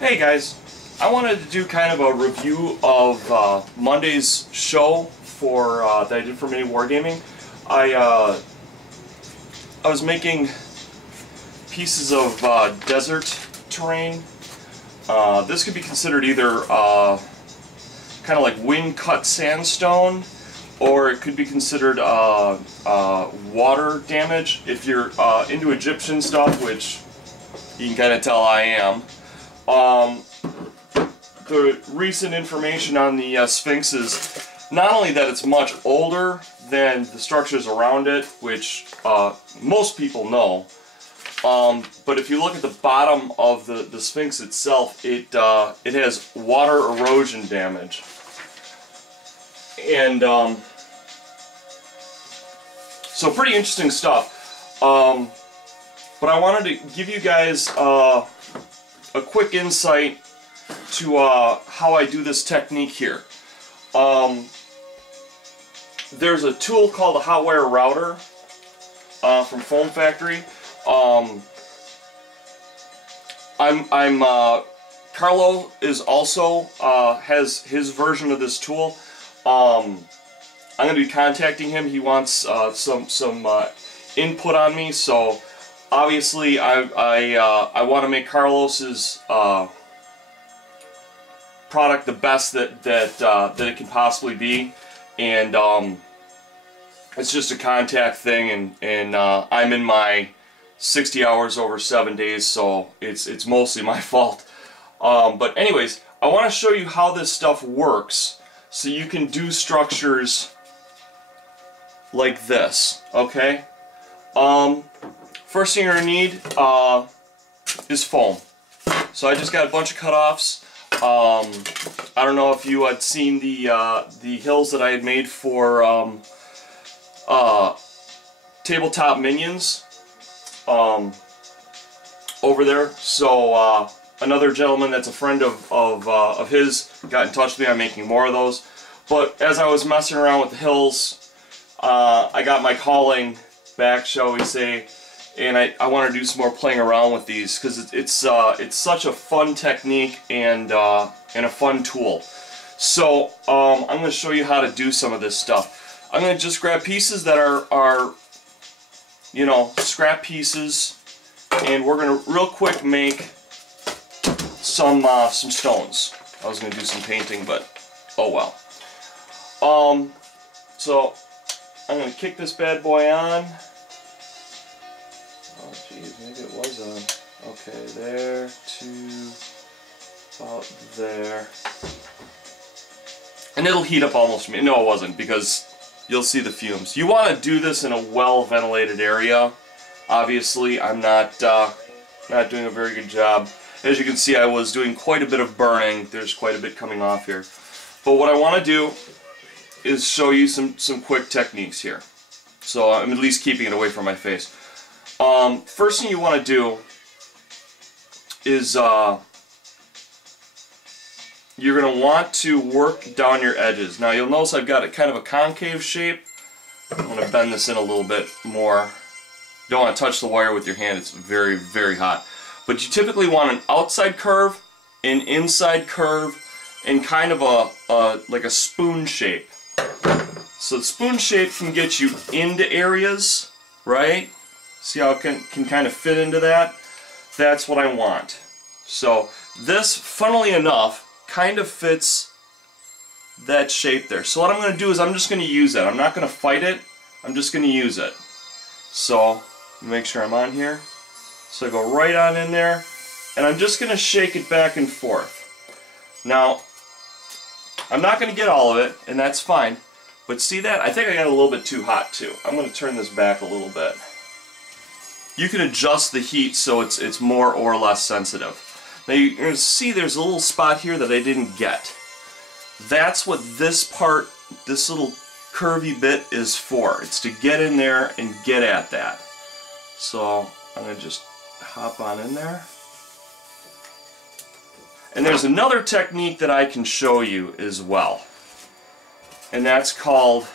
Hey guys, I wanted to do kind of a review of Monday's show for that I did for Mini Wargaming. I was making pieces of desert terrain. This could be considered either kind of like wind cut sandstone, or it could be considered water damage. If you're into Egyptian stuff, which you can kind of tell I am. The recent information on the Sphinx is not only that it's much older than the structures around it, which most people know, but if you look at the bottom of the Sphinx itself, it has water erosion damage. And so pretty interesting stuff. But I wanted to give you guys a quick insight to how I do this technique here. There's a tool called a hot wire router from Foam Factory. Carlo is also has his version of this tool. I'm going to be contacting him. He wants some input on me, so obviously I want to make Carlos's product the best that it can possibly be, and it's just a contact thing, and I'm in my 60 hours over 7 days, so it's mostly my fault. But anyways, I want to show you how this stuff works so you can do structures like this, okay? First thing you're going to need is foam. So I just got a bunch of cutoffs. I don't know if you had seen the hills that I had made for Tabletop Minions over there. So another gentleman that's a friend of his got in touch with me. I'm making more of those. But as I was messing around with the hills, I got my calling back, shall we say, and I want to do some more playing around with these because it's such a fun technique and a fun tool. So I'm going to show you how to do some of this stuff. I'm going to just grab pieces that are you know, scrap pieces, and we're going to real quick make some stones. I was going to do some painting, but oh well. So I'm going to kick this bad boy on. Oh geez, maybe it was on. Okay, there to about there. And it'll heat up almost immediately. No, it wasn't, because you'll see the fumes. You want to do this in a well-ventilated area. Obviously, I'm not doing a very good job. As you can see, I was doing quite a bit of burning. There's quite a bit coming off here. But what I want to do is show you some quick techniques here. So I'm at least keeping it away from my face. First thing you want to do is you're going to want to work down your edges. Now you'll notice I've got a kind of a concave shape. I'm going to bend this in a little bit more. You don't want to touch the wire with your hand. It's very, very hot. But you typically want an outside curve, an inside curve, and kind of like a spoon shape. So the spoon shape can get you into areas, right? See how it can kind of fit into that? That's what I want. So this, funnily enough, kind of fits that shape there. So what I'm going to do is I'm just going to use it. I'm not going to fight it. I'm just going to use it. So make sure I'm on here. So I go right on in there, and I'm just going to shake it back and forth. Now, I'm not going to get all of it, and that's fine. But see that? I think I got a little bit too hot too. I'm going to turn this back a little bit. You can adjust the heat so it's more or less sensitive. Now you're going to see there's a little spot here that I didn't get. That's what this part, this little curvy bit is for. It's to get in there and get at that. So I'm going to just hop on in there. And there's another technique that I can show you as well. And that's called,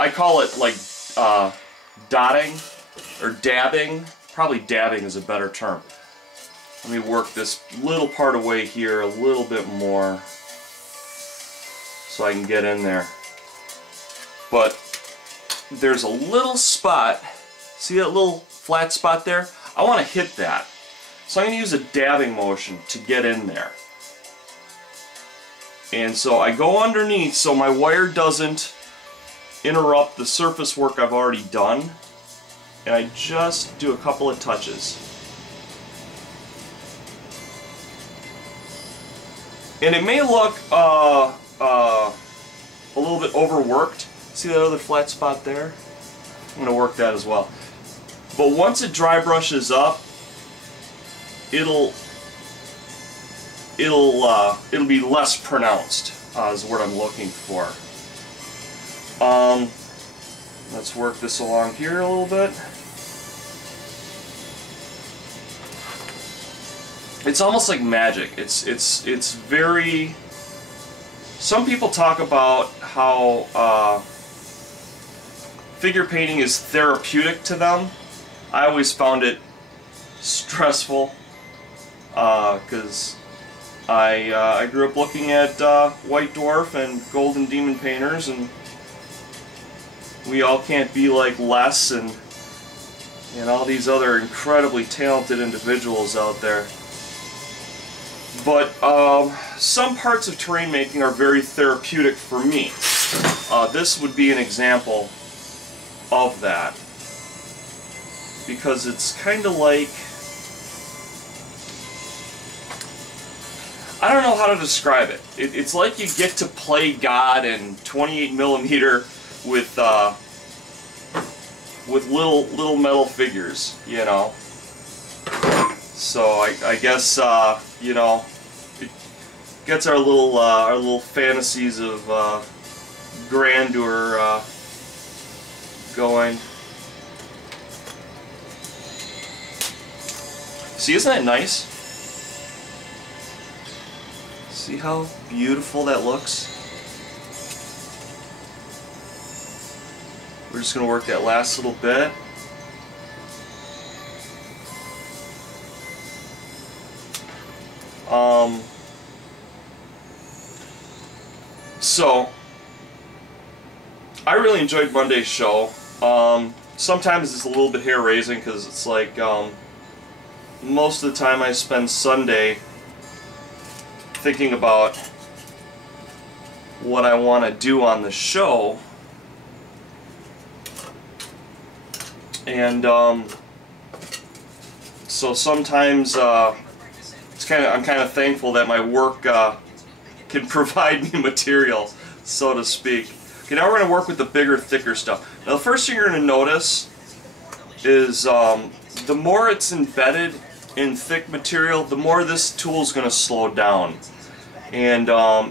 I call it like dotting or dabbing. Probably dabbing is a better term. Let me work this little part away here a little bit more so I can get in there. But there's a little spot, see that little flat spot there? I want to hit that. So I'm going to use a dabbing motion to get in there. And so I go underneath so my wire doesn't interrupt the surface work I've already done. And I just do a couple of touches. And it may look a little bit overworked. See that other flat spot there? I'm going to work that as well. But once it dry brushes up, it'll be less pronounced, is what I'm looking for. Let's work this along here a little bit. It's almost like magic. It's very. Some people talk about how figure painting is therapeutic to them. I always found it stressful because I grew up looking at White Dwarf and Golden Demon painters, and we all can't be like Les and all these other incredibly talented individuals out there. But some parts of terrain making are very therapeutic for me. This would be an example of that, because it's kind of like, I don't know how to describe it. It's like you get to play God in 28mm with little metal figures, you know. So I guess you know, it gets our little fantasies of grandeur going. See, isn't that nice? See how beautiful that looks? We're just going to work that last little bit. So, I really enjoyed Monday's show. Sometimes it's a little bit hair-raising because it's like most of the time I spend Sunday thinking about what I want to do on the show, and so sometimes I'm kind of thankful that my work can provide me material, so to speak. Okay, now we're going to work with the bigger, thicker stuff. Now the first thing you're going to notice is the more it's embedded in thick material, the more this tool is going to slow down. And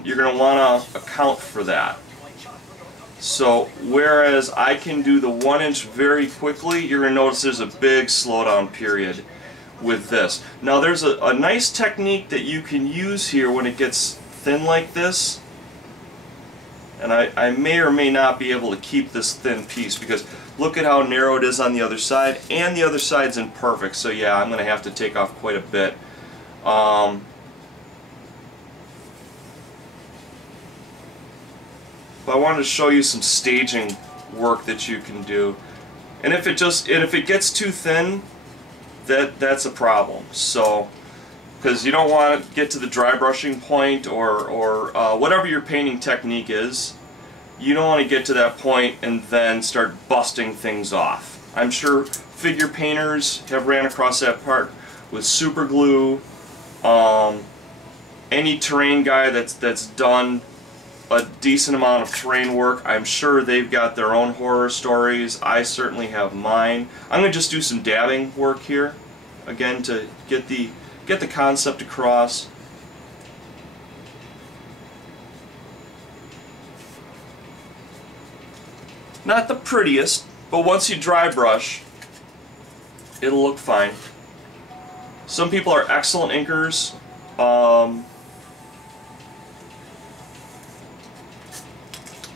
you're going to want to account for that. So whereas I can do the 1 inch very quickly, you're going to notice there's a big slowdown period with this. Now there's a nice technique that you can use here when it gets thin like this. And I may or may not be able to keep this thin piece because look at how narrow it is on the other side, and the other side's imperfect. So yeah, I'm going to have to take off quite a bit. But I wanted to show you some staging work that you can do. And if it gets too thin, that's a problem. So, because you don't want to get to the dry brushing point or whatever your painting technique is, you don't want to get to that point and then start busting things off. I'm sure figure painters have ran across that part with super glue. Any terrain guy that's done a decent amount of terrain work, I'm sure they've got their own horror stories. I certainly have mine. I'm going to just do some dabbing work here, again, to get the concept across. Not the prettiest, but once you dry brush, it'll look fine. Some people are excellent inkers.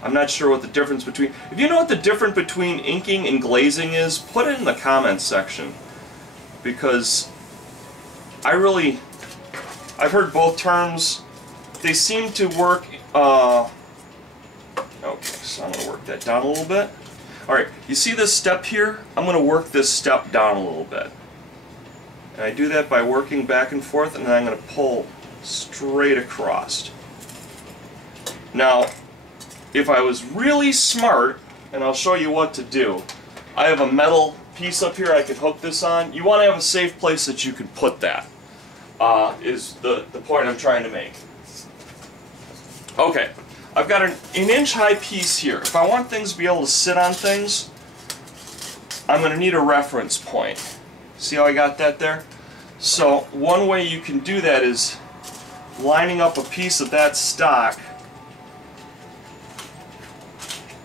I'm not sure what the difference between... If you know what the difference between inking and glazing is, put it in the comments section. Because I've heard both terms. They seem to work, okay, so I'm going to work that down a little bit. Alright, you see this step here? I'm going to work this step down a little bit. And I do that by working back and forth, and then I'm going to pull straight across. Now, if I was really smart, and I'll show you what to do, I have a metal piece up here I could hook this on. You want to have a safe place that you can put that, is the point I'm trying to make. Okay, I've got an inch high piece here. If I want things to be able to sit on things, I'm going to need a reference point. See how I got that there? So one way you can do that is lining up a piece of that stock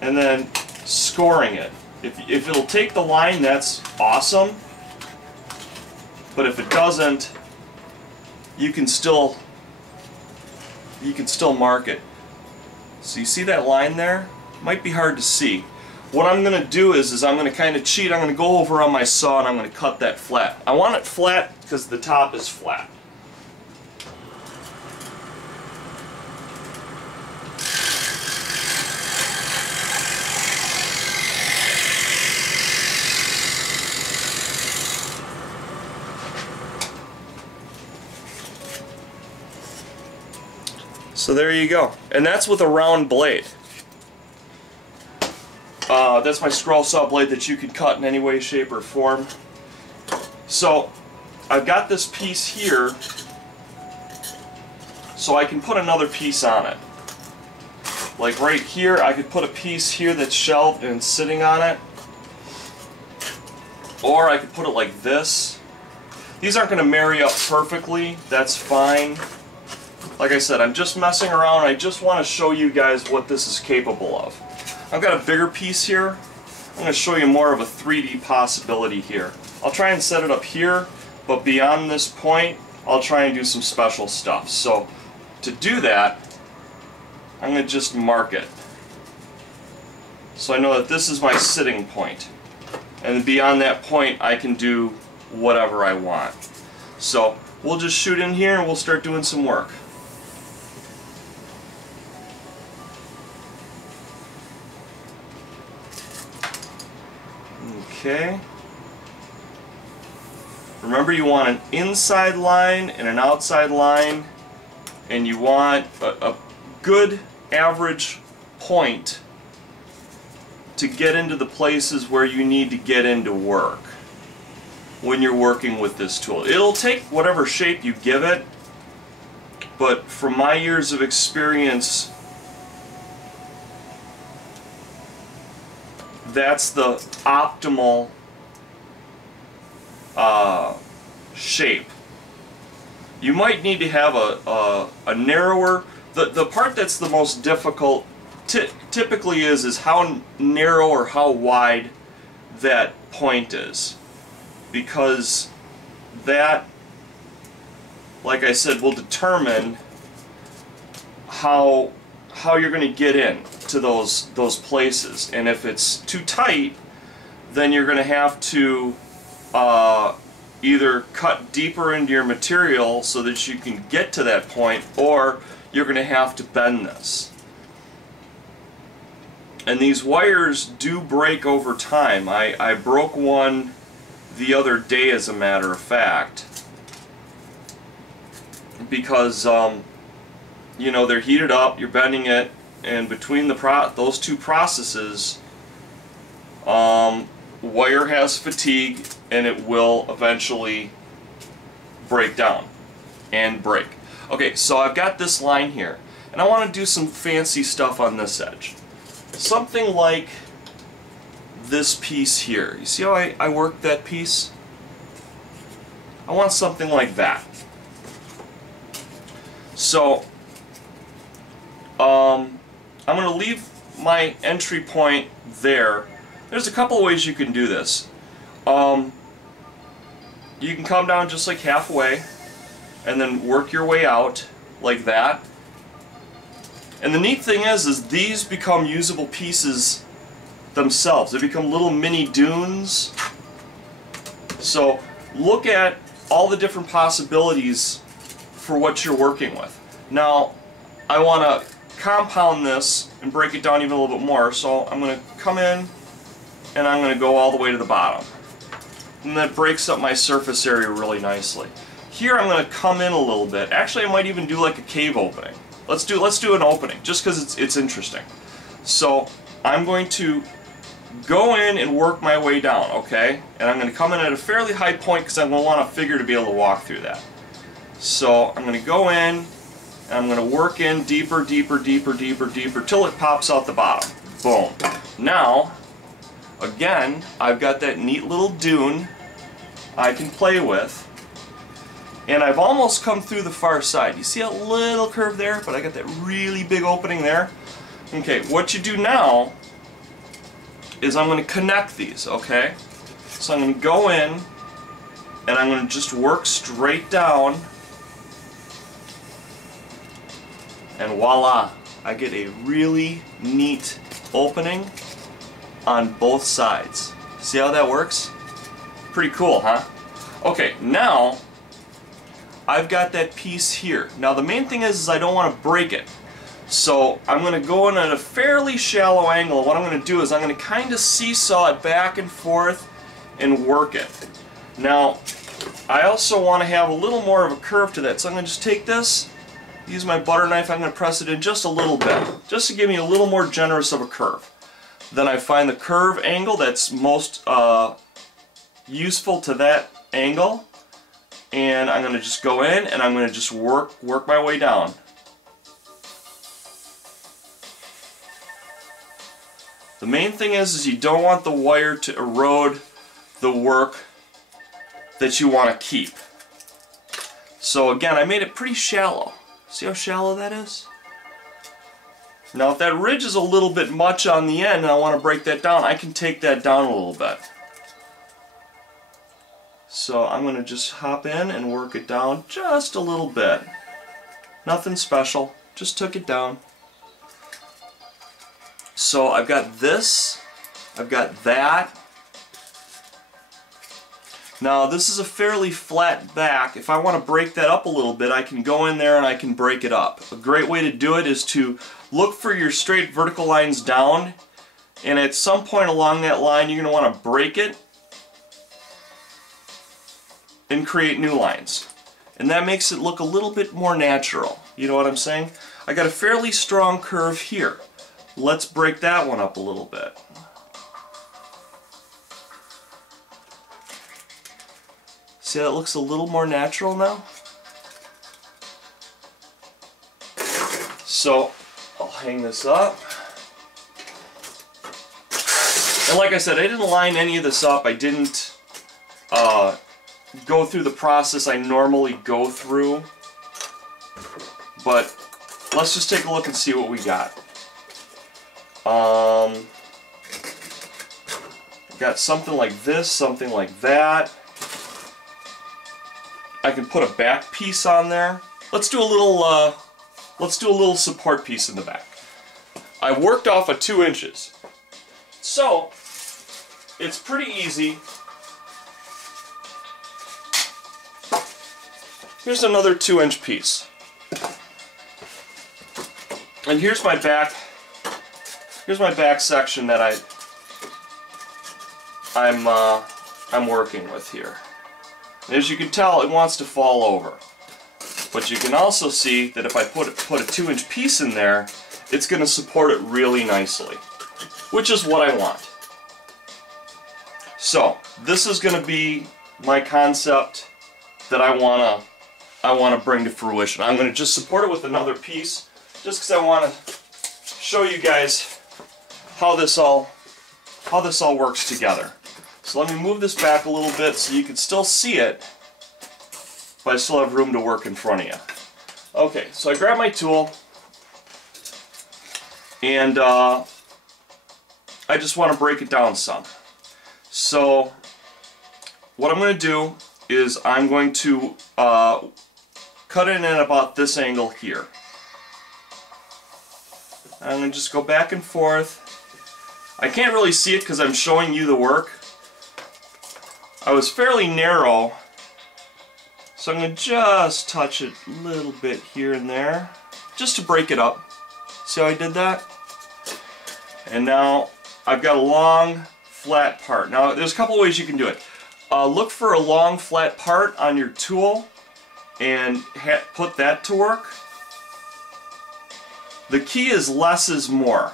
and then scoring it. If it'll take the line, that's awesome. But if it doesn't, you can still mark it. So you see that line there? Might be hard to see. What I'm going to do is I'm going to kind of cheat. I'm going to go over on my saw and I'm going to cut that flat. I want it flat because the top is flat. So there you go. And that's with a round blade. That's my scroll saw blade that you can cut in any way, shape, or form. So I've got this piece here, so I can put another piece on it. Like right here, I could put a piece here that's shelved and sitting on it. Or I could put it like this. These aren't going to marry up perfectly, that's fine. Like I said, I'm just messing around. I just want to show you guys what this is capable of. I've got a bigger piece here. I'm going to show you more of a 3D possibility here. I'll try and set it up here, but beyond this point, I'll try and do some special stuff. So to do that, I'm going to just mark it. So I know that this is my sitting point. And beyond that point, I can do whatever I want. So we'll just shoot in here and we'll start doing some work. Okay. Remember, you want an inside line and an outside line, and you want a good average point to get into the places where you need to get into work when you're working with this tool. It'll take whatever shape you give it, but from my years of experience, that's the optimal shape. You might need to have a narrower, the part that's the most difficult typically is how narrow or how wide that point is, because that, like I said, will determine how you're going to get in to those places. And if it's too tight, then you're going to have to either cut deeper into your material so that you can get to that point, or you're going to have to bend this. And these wires do break over time. I broke one the other day, as a matter of fact, because you know, they're heated up, you're bending it, and between those two processes, wire has fatigue and it will eventually break down and break. Okay, so I've got this line here, and I want to do some fancy stuff on this edge. Something like this piece here. You see how I worked that piece? I want something like that. So I'm going to leave my entry point there. There's a couple of ways you can do this. You can come down just like halfway and then work your way out like that. And the neat thing is these become usable pieces themselves. They become little mini dunes. So look at all the different possibilities for what you're working with. Now, I want to compound this and break it down even a little bit more, so I'm going to come in and I'm going to go all the way to the bottom. And that breaks up my surface area really nicely. Here I'm going to come in a little bit. Actually, I might even do like a cave opening. Let's do an opening, just because it's interesting. So I'm going to go in and work my way down, okay? And I'm going to come in at a fairly high point because I'm going to want a figure to be able to walk through that. So I'm going to go in and I'm going to work in deeper, deeper, deeper, deeper, deeper till it pops out the bottom. Boom. Now, again, I've got that neat little dune I can play with. And I've almost come through the far side. You see a little curve there, but I got that really big opening there. Okay, what you do now is I'm going to connect these, okay? So I'm going to go in and I'm going to just work straight down, and voila, I get a really neat opening on both sides. See how that works? Pretty cool, huh? Okay, now I've got that piece here. Now the main thing is I don't want to break it. So I'm going to go in at a fairly shallow angle. What I'm going to do is I'm going to kind of seesaw it back and forth and work it. Now I also want to have a little more of a curve to that. So I'm going to just take this, use my butter knife, I'm going to press it in just a little bit, just to give me a little more generous of a curve. Then I find the curve angle that's most useful to that angle, and I'm going to just go in and I'm going to just work my way down. The main thing is you don't want the wire to erode the work that you want to keep. So again, I made it pretty shallow. See how shallow that is? Now if that ridge is a little bit much on the end and I want to break that down, I can take that down a little bit. So I'm going to just hop in and work it down just a little bit. Nothing special, just took it down. So I've got this, I've got that. Now this is a fairly flat back. If I want to break that up a little bit, I can go in there and I can break it up. A great way to do it is to look for your straight vertical lines down, and at some point along that line you're going to want to break it and create new lines. And that makes it look a little bit more natural. You know what I'm saying? I got a fairly strong curve here. Let's break that one up a little bit. See how it looks a little more natural now? So I'll hang this up. And like I said, I didn't line any of this up. I didn't go through the process I normally go through. But let's just take a look and see what we got. Got something like this, something like that. I can put a back piece on there. Let's do a little support piece in the back. I worked off of 2 inches. So it's pretty easy. Here's another 2-inch piece. And here's my back section that I'm working with here. And as you can tell, it wants to fall over. But you can also see that if I put a 2-inch piece in there, it's going to support it really nicely, which is what I want. So this is going to be my concept that I want to bring to fruition. I'm going to just support it with another piece, just because I want to show you guys how this all works together. So let me move this back a little bit so you can still see it, but I still have room to work in front of you. Okay, so I grab my tool, and I just want to break it down some. So what I'm going to do is I'm going to cut it in at about this angle here. I'm going to just go back and forth. I can't really see it because I'm showing you the work. I was fairly narrow So I'm going to just touch it a little bit here and there, just to break it up. See how I did that? And now I've got a long, flat part. Now there's a couple ways you can do it. Look for a long, flat part on your tool and put that to work. The key is less is more.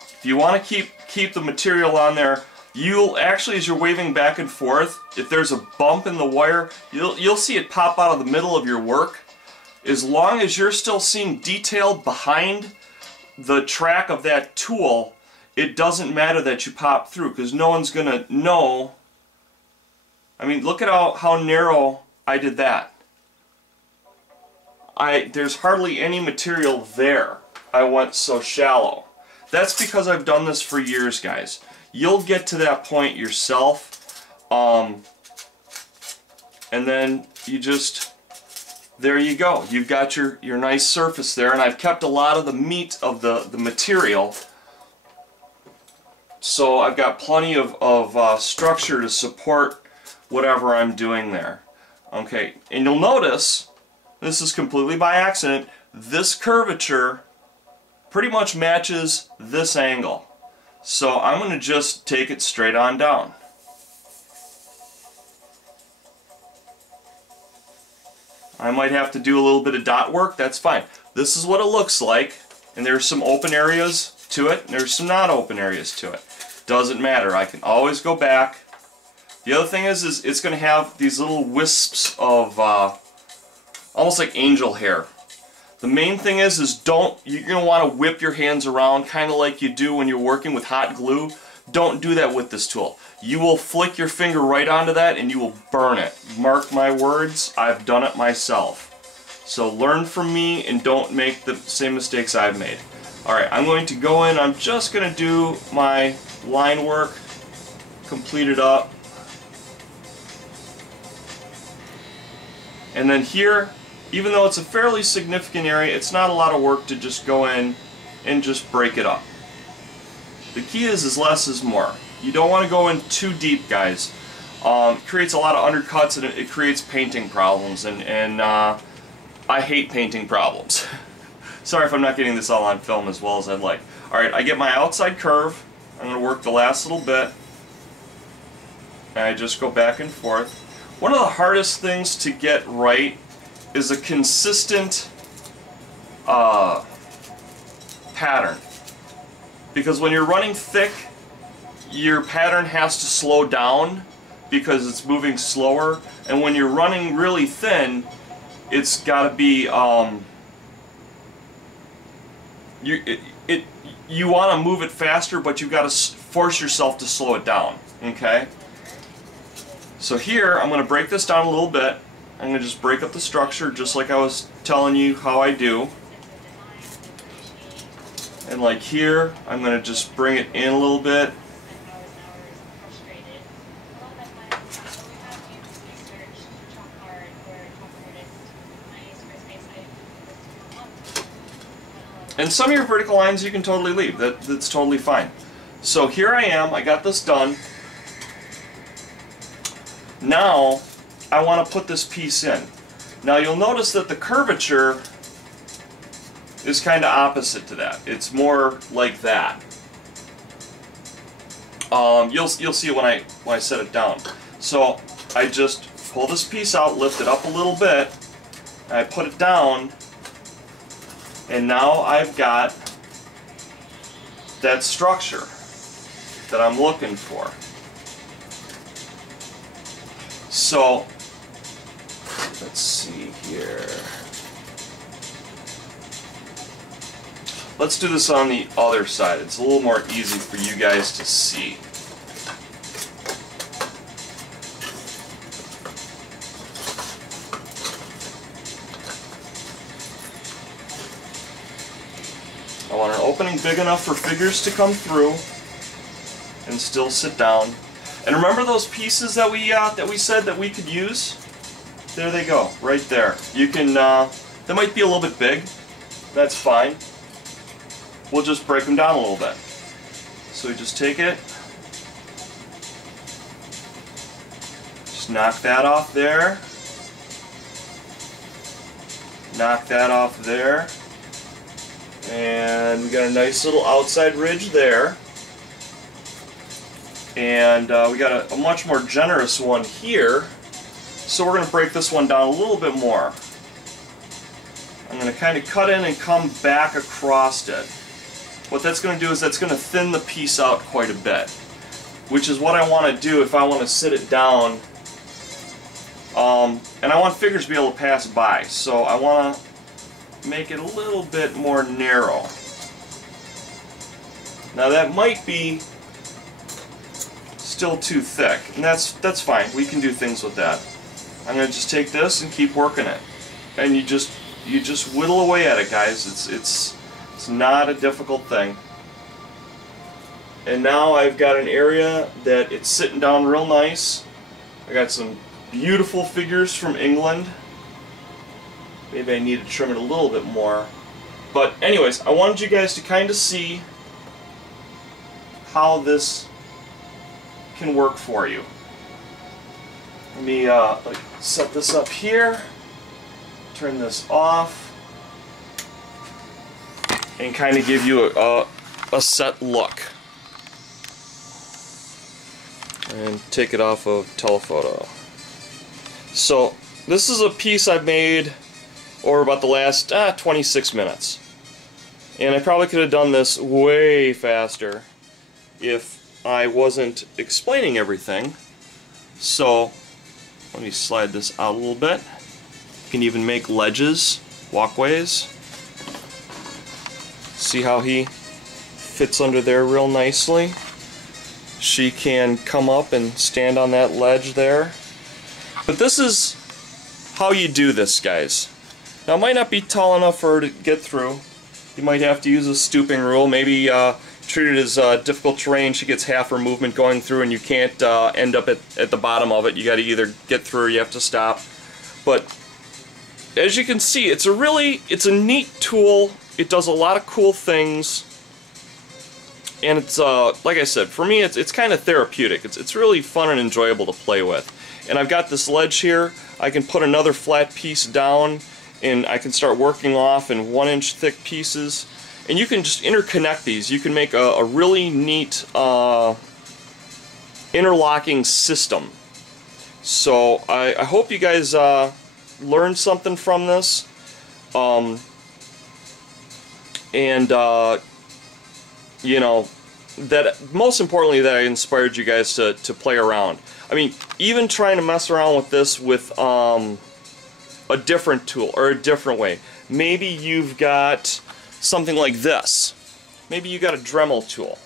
If you want to keep the material on there, you'll actually, as you're waving back and forth, if there's a bump in the wire, you'll see it pop out of the middle of your work. As long as you're still seeing detailed behind the track of that tool, it doesn't matter that you pop through, because no one's going to know. I mean, look at how narrow I did that. There's hardly any material there. I went so shallow. That's because I've done this for years, guys. You'll get to that point yourself, and then you just, there you go. You've got your nice surface there, and I've kept a lot of the meat of the material, so I've got plenty of structure to support whatever I'm doing there. Okay, and you'll notice, this is completely by accident, this curvature pretty much matches this angle. So I'm going to just take it straight on down. I might have to do a little bit of dot work, that's fine. This is what it looks like, and there's some open areas to it, and there's some not open areas to it. Doesn't matter, I can always go back. The other thing is it's going to have these little wisps of almost like angel hair. The main thing is you're going to want to whip your hands around kind of like you do when you're working with hot glue. Don't do that with this tool. You will flick your finger right onto that and you will burn it. Mark my words, I've done it myself. So learn from me and don't make the same mistakes I've made. Alright, I'm going to go in, I'm just going to do my line work, complete it up. And then here, even though it's a fairly significant area, it's not a lot of work to just go in and just break it up. The key is less is more. You don't want to go in too deep, guys. It creates a lot of undercuts and it creates painting problems, and I hate painting problems. Sorry if I'm not getting this all on film as well as I'd like. Alright, I get my outside curve. I'm going to work the last little bit. And I just go back and forth. One of the hardest things to get right is a consistent pattern. Because when you're running thick, your pattern has to slow down because it's moving slower. And when you're running really thin, it's got to be you want to move it faster, but you've got to force yourself to slow it down. Okay. So here I'm going to break this down a little bit. I'm going to just break up the structure just like I was telling you how I do. And like here, I'm going to just bring it in a little bit. And some of your vertical lines you can totally leave. That's totally fine. So here I am, I got this done. Now I want to put this piece in. Now you'll notice that the curvature is kind of opposite to that. It's more like that. You'll see it when I set it down. So I just pull this piece out, lift it up a little bit, and I put it down, and now I've got that structure that I'm looking for. So let's see here. Let's do this on the other side. It's a little more easy for you guys to see. I want an opening big enough for figures to come through and still sit down. And remember those pieces that we said that we could use? There they go, right there. You can, they might be a little bit big. That's fine. We'll just break them down a little bit. So we just take it, Just knock that off there. Knock that off there. And we got a nice little outside ridge there. And we got a much more generous one here. So we're going to break this one down a little bit more. I'm going to kind of cut in and come back across it. What that's going to do is that's going to thin the piece out quite a bit, which is what I want to do if I want to sit it down. And I want figures to be able to pass by, so I want to make it a little bit more narrow. Now that might be still too thick, and that's fine. We can do things with that. I'm going to just take this and keep working it, and you just whittle away at it, guys. It's not a difficult thing. And now I've got an area that it's sitting down real nice. I got some beautiful figures from England. Maybe I need to trim it a little bit more. But anyways, I wanted you guys to kind of see how this can work for you. Let me set this up here, turn this off, and kind of give you a set look. And take it off of telephoto. So this is a piece I've made over about the last 26 minutes. And I probably could have done this way faster if I wasn't explaining everything. So let me slide this out a little bit. You can even make ledges, walkways. See how he fits under there real nicely? She can come up and stand on that ledge there. But this is how you do this, guys. Now it might not be tall enough for her to get through. You might have to use a stooping rule. Maybe treat it as difficult terrain. She gets half her movement going through and you can't end up at the bottom of it. You got to either get through or you have to stop. But as you can see, it's a neat tool. It does a lot of cool things. And it's, like I said, for me it's kind of therapeutic. It's really fun and enjoyable to play with. And I've got this ledge here. I can put another flat piece down and I can start working off in 1-inch thick pieces. And you can just interconnect these. You can make a really neat interlocking system. So I hope you guys learned something from this. You know, that most importantly that I inspired you guys to play around. I mean, even trying to mess around with this with a different tool or a different way. Maybe you've got something like this. Maybe you got a Dremel tool.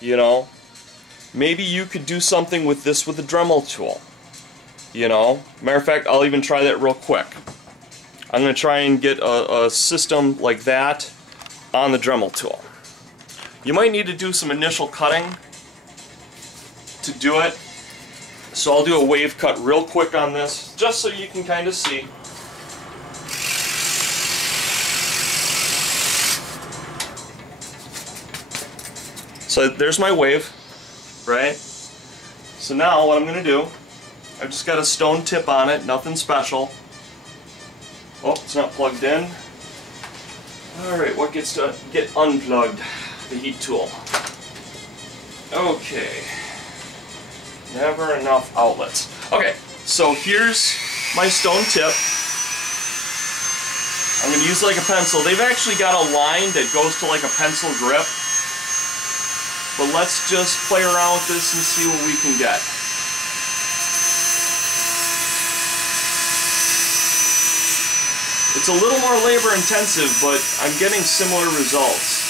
You know, maybe you could do something with this with a Dremel tool. You know, matter of fact, I'll even try that real quick. I'm going to try and get a system like that on the Dremel tool. You might need to do some initial cutting to do it. So I'll do a wave cut real quick on this, just so you can kind of see. So there's my wave, right? So now what I'm going to do, I've just got a stone tip on it, nothing special. Oh, it's not plugged in. Alright, what gets to get unplugged? The heat tool. Okay. Never enough outlets. Okay, so here's my stone tip. I'm going to use like a pencil. They've actually got a line that goes to like a pencil grip. But let's just play around with this and see what we can get. It's a little more labor intensive, but I'm getting similar results.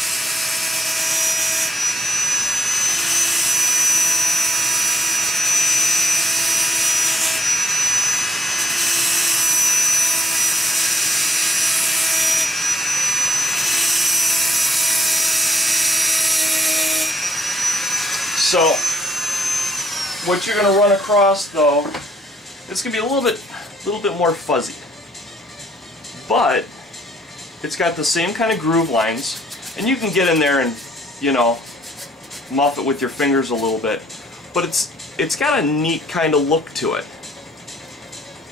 So, what you're going to run across, though, it's going to be a little bit more fuzzy. But it's got the same kind of groove lines, and you can get in there and, you know, muff it with your fingers a little bit. But it's got a neat kind of look to it.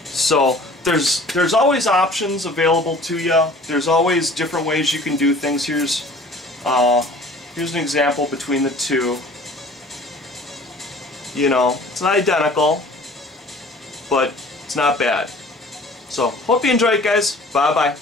So there's always options available to you. There's always different ways you can do things. Here's an example between the two. You know, it's not identical, but it's not bad. So hope you enjoy it, guys. Bye bye.